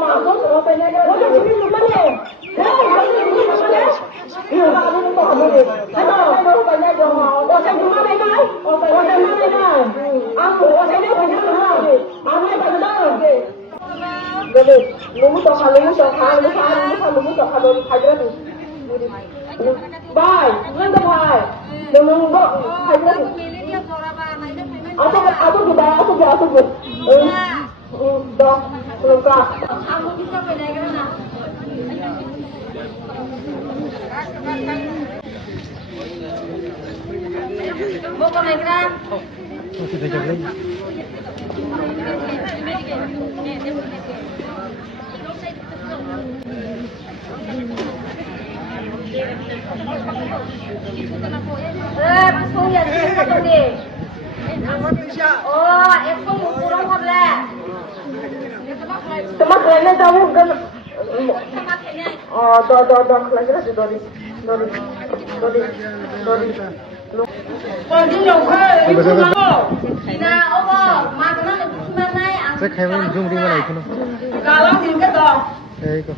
mà tôi phải nghe tôi tôi đi một vấn đề thế tôi đi một vấn đề nhiều là đi một vấn đề thế tôi phải nghe được mà tôi sẽ đi mà đây này tôi sẽ mà đây này anh tôi sẽ đi phải nghe được mà anh ấy phải đó rồi 너무 더 가 너무 더 가 너무 가 너무 더 가 너무 가더라도 bài lên đâu bài đừng có phải lên aku juga dong belum kah aku bisa naik mana mau ke naik mana sudah jalan Masuk ya satu ni. Oh, itu kurang apa? Tempat lainnya tahu kan? Oh, dah lagi lagi dori. Còn đi nhiều khơi, đi không đâu. Nè, ông ơi, mà cái nó được hôm nay ăn. Sẽ khai mình dùng đi vào này không? Cả lắm thì cái đó. Đây cô.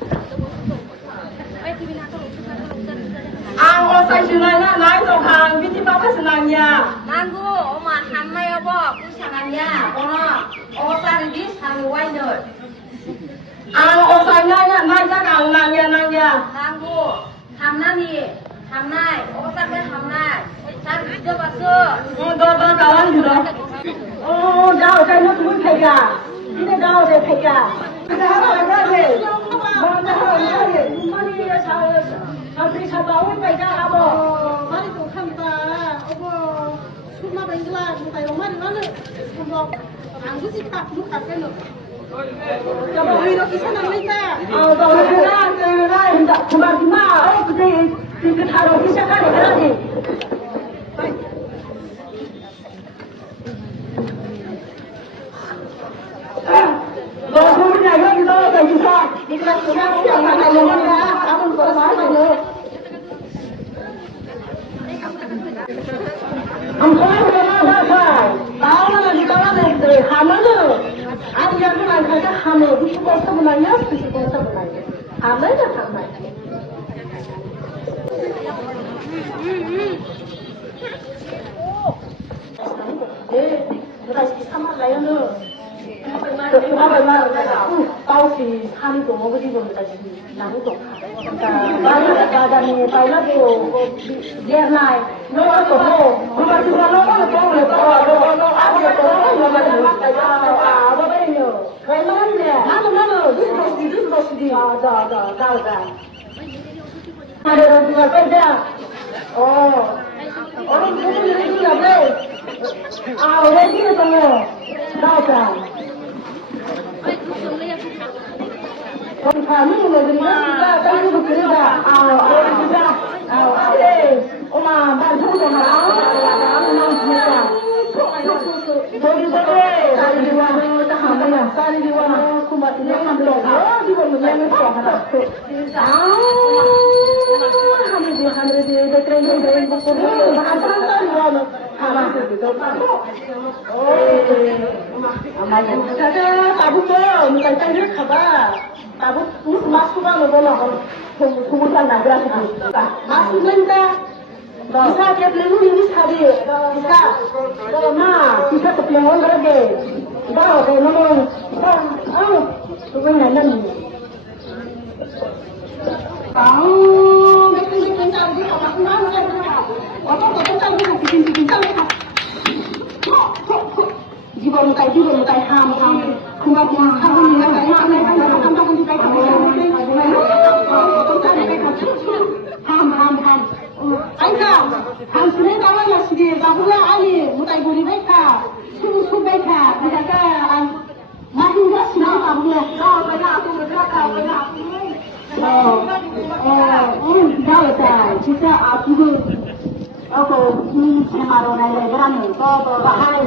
Ang saya sudah naik sokan, binti bapa senangnya. Nanggu, oma hamai obo, kusangannya, oma sari di sari wainer. Ang saya naik sekarang nangnya. Nanggu, hamnani, hamnai, oma sari hamnai, sari juga basuh. Dah kawan juga. Oh, dah saya nak tunggu kerja. Ini dah ada kerja. Dah ada kerja. Mana ada? Mana dia saya. Sampai sabawin baik apa? Mari tu khamta, obo semua bengkelah, mukai rumah di mana? Semua anggu sih tak buka kan? Coba wiro kisah nak mereka. Kalau kena, hendak cuma, kita taruh kisah kan ni. Kalau punya yang kita tak bisa, kita cuma nak yang mana? Kamu kalau mana je? Amkan apa? Tahu mana di kawan ni? Hamil tu. Ada yang tu nak kata hamil. Itu kuasa benarnya, itu kuasa benarnya. Hamil dah hamil. Kita sama lain tu. Tao thì tham của một cái gì rồi là nắng tục cả này tay nó đều đen này nó có hồ mà chúng nó có được nó ăn được nó mà nó tay nó bây giờ cái nó nè nó rất gì đó ada orang tua kerja orang tua ni juga boleh orang dia semua dah Con kami người dân ta đang được cái là mà bạn thu được mà áo là năm mươi cả tôi đi về tại vì là ta hàng đây là ta đi qua không bắt được làm đồ đó đi vào mình lên nó bỏ hả hamil di dekret ini betul bahasa ta đi vào hamil itu amanya tabu tu bukan cari khabar tabu masuk kan logo kemudian naga itu masuk lenda bisa dia beli ini tadi bisa bisa kepiangan lagi baru kalau nomor tu kan nanti betul betul di apa nama apa betul bikin Jiwa mukai ham kemudian kamu ni nak kamu juga ham Aika ham sini kawan lah sini bahu lah ali mukai buri mereka susu mereka mereka masih tak senang kamu lah benar aku dah betul kita aku semaru naik beran itu bahaya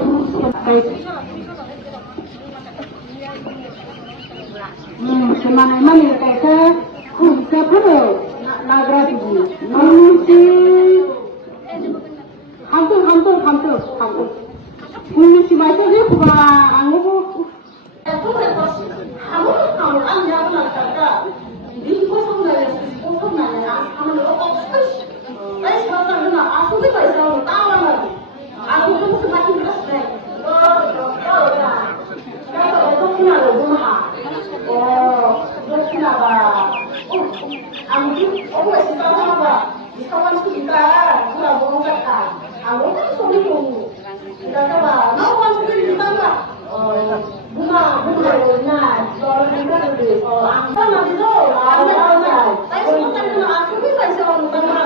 semana mana kita kita perlu nagrad ibu mesti hampir mesti macam ni bukan anggu aku lepas kamu tahu kawan kita sudah mengatakan kalau kan seminggu kita coba mau kawan kita nggak bunga nah kalau kita lebih apa nanti tuh ada tapi bukan cuma aku bisa soal bunga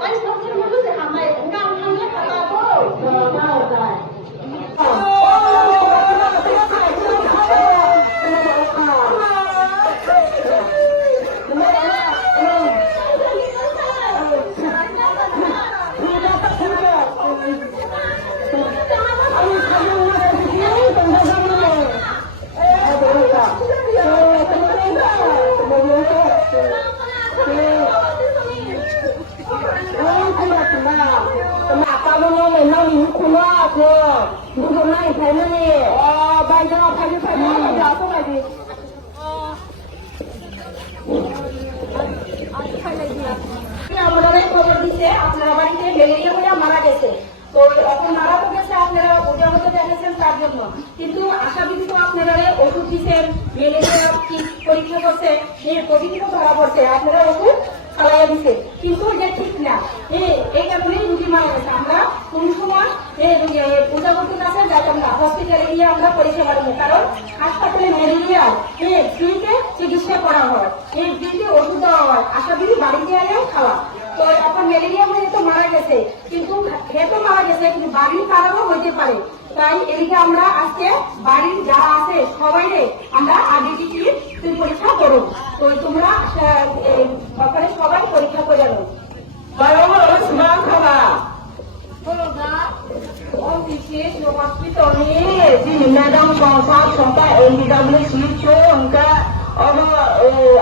cái số cái nó sẽ hàng này cũng cao hơn nhất là ta thôi cao rồi আপনারা বাড়িতে malaria হয়ে মারা গেছে তো এখন মারা তো গেছে আপনারা বোঝাবো জানিয়েছেন তার জন্য কিন্তু আশাবিধি তো আপনারা ওষুধ দিচ্ছেন ম্যালেরিয়া পরীক্ষা করছে কোভিড তো ধরা পড়ছে আপনারা ওষুধ খাওয়াইয়া দিচ্ছে কিন্তু এটা ঠিক না এই কারণেই রুগী মারা গেছে আমরা কোন সময় পূজাবতীর কাছে যাতাম না হসপিটালে গিয়ে আমরা পরিষেবা দেবো কারণ হাসপাতালে ম্যালেরিয়া ফ্রিতে চিকিৎসা করা হয় ফ্রিতে ওষুধ দেওয়া হয় আশাবিধি বাড়িতে আনেও খাওয়া তো এখন ম্যালেরিয়া হয়ে তো মারা গেছে কিন্তু খেয়ে তো মারা গেছে কিন্তু বাড়ির কারণও হইতে পারে তাই এদিকে আমরা আজকে বাড়ির যারা আছে সবাই আমরা আগে টিকিট পরীক্ষা করো তো তোমরা ওখানে সবাই পরীক্ষা করে নেবো Madam Kongsa sampai NDWC cuma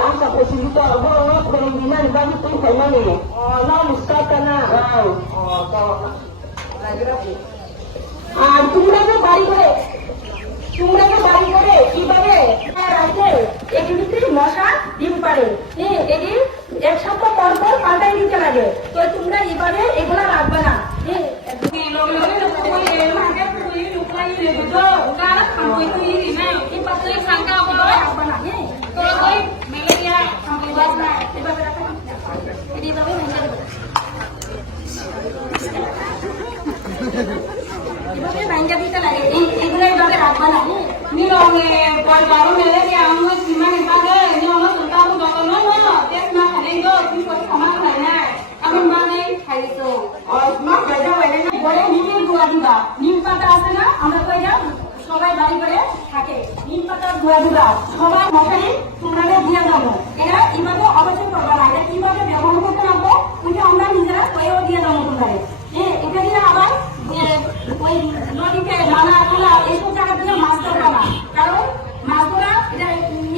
angka positif orang perempuan bagi tu saya ni. Nak mustahil na. আর তোমরা তো বাড়ি করে কিভাবে রাখে এগুলিতে মশা ডিম পারে এটি এক সপ্তাহ পর পর পাল্টাই দিতে লাগে তো তোমরা এভাবে এগুলা রাখবে না এভাবে ভাঙ্গা দিতে লাগে এগুলো এভাবে রাখবা না নিয়মে বারো মেলেরিয়া আমরা সীমানে পারে নিয়ম সরকার যতন তেজ না খাই গো তুমি কত ক্ষমা খাই না আমি মানে খাইছো মা খাইছো বাইরে না বলে নিমের গুয়া দিবা নিম পাতা আছে না আমরা কইরা সবাই বাড়ি করে থাকে নিম পাতার গুয়া দিবা সবাই মশারি তোমরা দিয়ে যাবো এরা এইভাবে অবশ্যই করবা না এটা কিভাবে ব্যবহার করতে লাগবো ওইটা আমরা নিজেরা কয়েও দিয়ে যাবো তোমরা এটা দিয়ে আবার ওই নদীতে নালা খোলা এইসব জায়গা থেকে মাছ ধরবা না কারণ মাছ ধরা এটা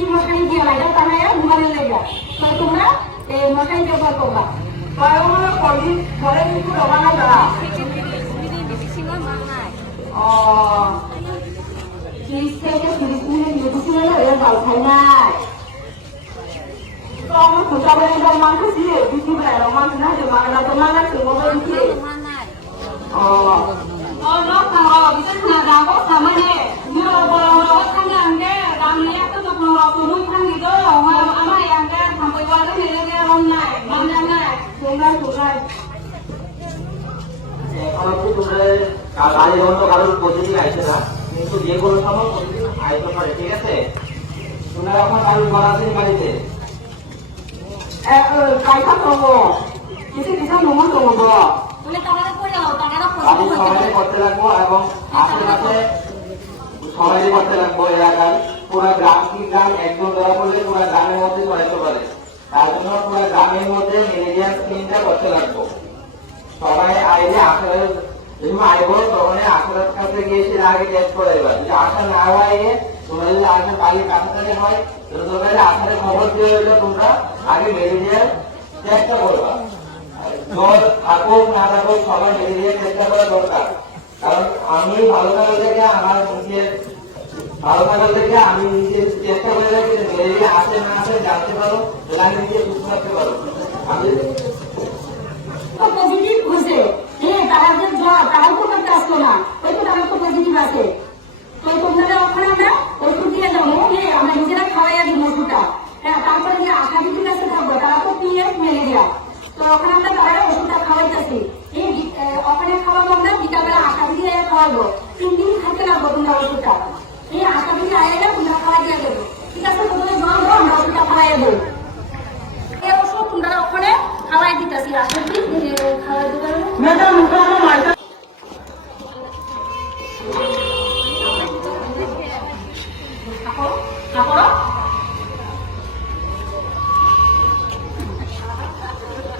মশারি দিয়ে এটা টানায় ঘুমানোর লেগে তাই তোমরা মশারি ব্যবহার করবা ঘরে কিন্তু রবানা করা মাংস দিয়ে দিদি বেড়ায় মাংস না যে মাংলা তো Mangla nó thằng biết là đào có thằng ấy nè như là nó thằng nhà anh cái làm nhé tôi chụp nó phụ nữ thằng gì đó mà anh ấy anh cái thằng quay qua cái này cái hôm này năm năm này xuống đây এখন হচ্ছে তোমরা গাড়ি বন্ধ কারোর প্রতিদিন আইছে না কিন্তু যে কোনো সময় প্রতিদিন আইতে পারে ঠিক আছে তোমরা এখন গাড়ি বাড়াচ্ছেন গাড়িতে কাইখা করবো কিছু কিছু নমন করবো আমি সবাই করতে লাগবো এবং আশেপাশে সবাই করতে লাগবো এলাকার পুরো গ্রাম কি গ্রাম একজন দেওয়া করলে পুরো গ্রামের মধ্যে চলাইতে পারে তার জন্য পুরো গ্রামের মধ্যে ম্যালেরিয়া স্ক্রিনটা করতে লাগবো সবাই আইলে আসলে যদি আইব তখন আসলের কাছে গিয়ে সে আগে টেস্ট করে দেবা যদি আশা না হয় তোমরা যদি আসলে কালকে কাছাকাছি হয় তাহলে আসলে খবর দিয়ে হইলে তোমরা আগে ম্যালেরিয়ার চেষ্টা করবা জ্বর থাকুক না থাকুক সবার ম্যালেরিয়া চেষ্টা করা দরকার কারণ আমি ভালো থাকা থেকে আমার নিজের ভালো থাকা থেকে আমি নিজের চেষ্টা করে রাখি ম্যালেরিয়া আসে না আসে জানতে পারো আমি নিজে সুস্থ থাকতে পারো আমি পজিটিভ হয়েছে তারা যে জ্বর তারাও তো করতে আসতো না ওই তো তারা তো পজিটিভ আছে তো তোমরা ওখানে আমরা ওষুধ দিয়ে যাবো আমরা নিজেরা খাওয়াইয়া দিব ওষুধটা তারপরে যে আশা দিদির কাছে থাকবো তারা তো দিন খাইতে লাগবো তোমরা ওষুধটা এই আশা দিন আয়া তোমরা খাওয়াই দিয়ে দেবো ঠিক আছে তোমাদের জল দেবো আমরা ওষুধটা খাওয়াই দেবো এই ওষুধ তোমরা ওখানে খাওয়াই দিতেছি আশা দিন খাওয়াই দিতে ম্যাডাম কোনো মাইটা তারপর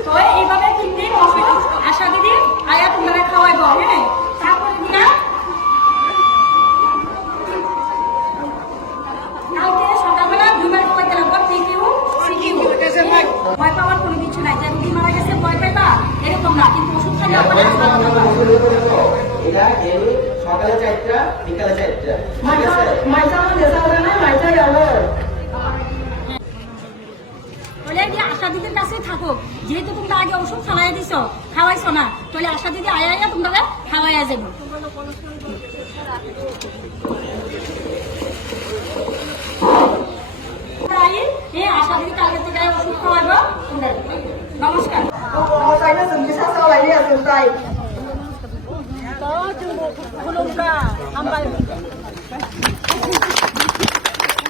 তো এইভাবে 3 দিন ওষুধ আশা দিদি আয়া তোমরা খাওয়াইবো হ্যাঁ তারপরে দিনা কালকে সকালবেলা 2 বার খাওয়াইতে লাগবো পিকিউ সিকিউ ভয় পাওয়ার কোনো কিছু নাই যে রুগী মারা গেছে ভয় পাইবা এরকম না কিন্তু ওষুধ খাইলে আপনারা এটা ডেলি সকালে 4টা বিকালে 4টা মাইটা দেশালে না মাইটা গেলে বলে যে আশা দিদির কাছে থাকো যেহেতু তোমরা আগে ওষুধ খাওয়াই দিছো খাওয়াইছো না তাহলে আশা দিদি আয়া আয়া তোমরা খাওয়াইয়া যাবো আশা দিদি কালকে থেকে ওষুধ খাওয়াইবো নমস্কার ও সাইনা তুমি সাসা লাইয়া তুমি তাই